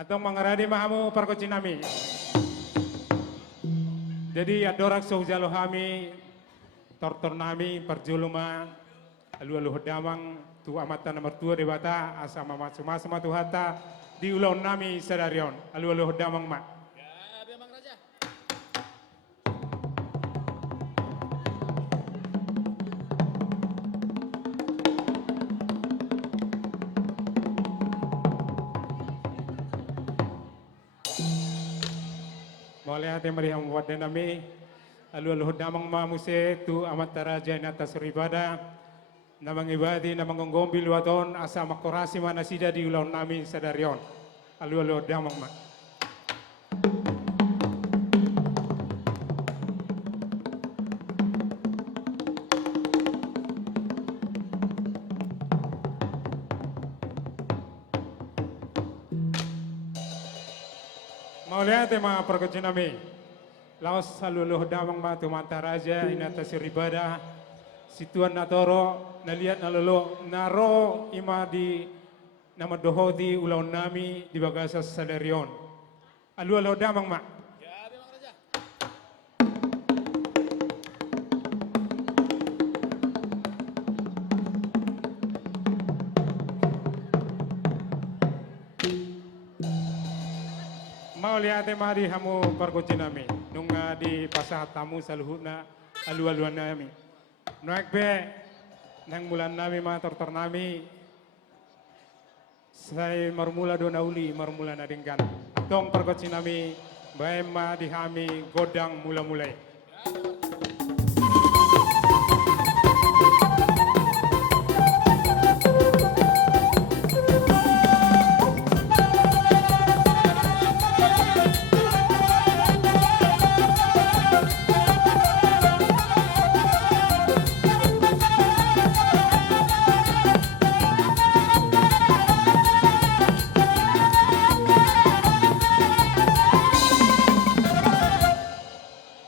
atau mengaradi mahamu perkocinami. Jadi adorak soujalo hami tortor nami perjuluma alu damang tu amatan nomor 2 debata asa mama suma tu hata di ulau nami sadarion alu damang mak. Ya, Bang Raja. Mulai hati meriam wadah nami alu damang ma muse tu amat taraja inata suribada namang ibadi namang gombil waton asa makorasi mana sida di ulau nami sadarion alu damang ma. Maulihat ma perkocinami laos saluluh damang ma tumanta raja inata suribada situan natoro naliat nalolo naro ima di nama dohoti ulau nami di bagasa sadarion alu damang ma. Ya, Bang Raja. Mau lihat mari hamu perkocinami nunga di pasah tamu saluhuna alu-aluan nami noek be nang mulan nami ma tortor nami saya marmula donauli marmula nadingkan tong perkocinami bae ma dihami godang mula-mulai.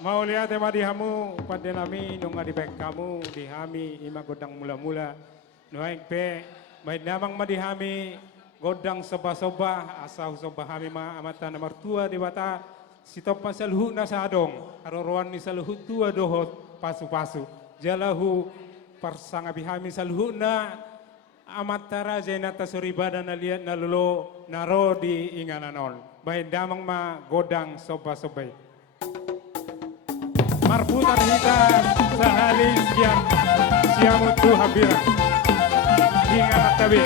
Mau lihat tema dihamu pada nami nunga di baik kamu dihami ima godang mula-mula nuaik pe baik namang madihami godang soba-soba asal soba hami ma amata nomor 2 di bata sitop pasalhu nasadong aroroan ni salhu tua dohot pasu-pasu jalahu parsangabi hami salhu na amatara jainata suribada na liat na lulo naro di ingananon baik damang ma godang soba-sobai. Marputan hitam sehali sekian siamutu habira hingga tabi.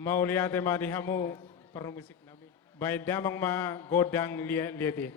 Mau lihat tema dihamu permusik nami baik damang ma godang liati.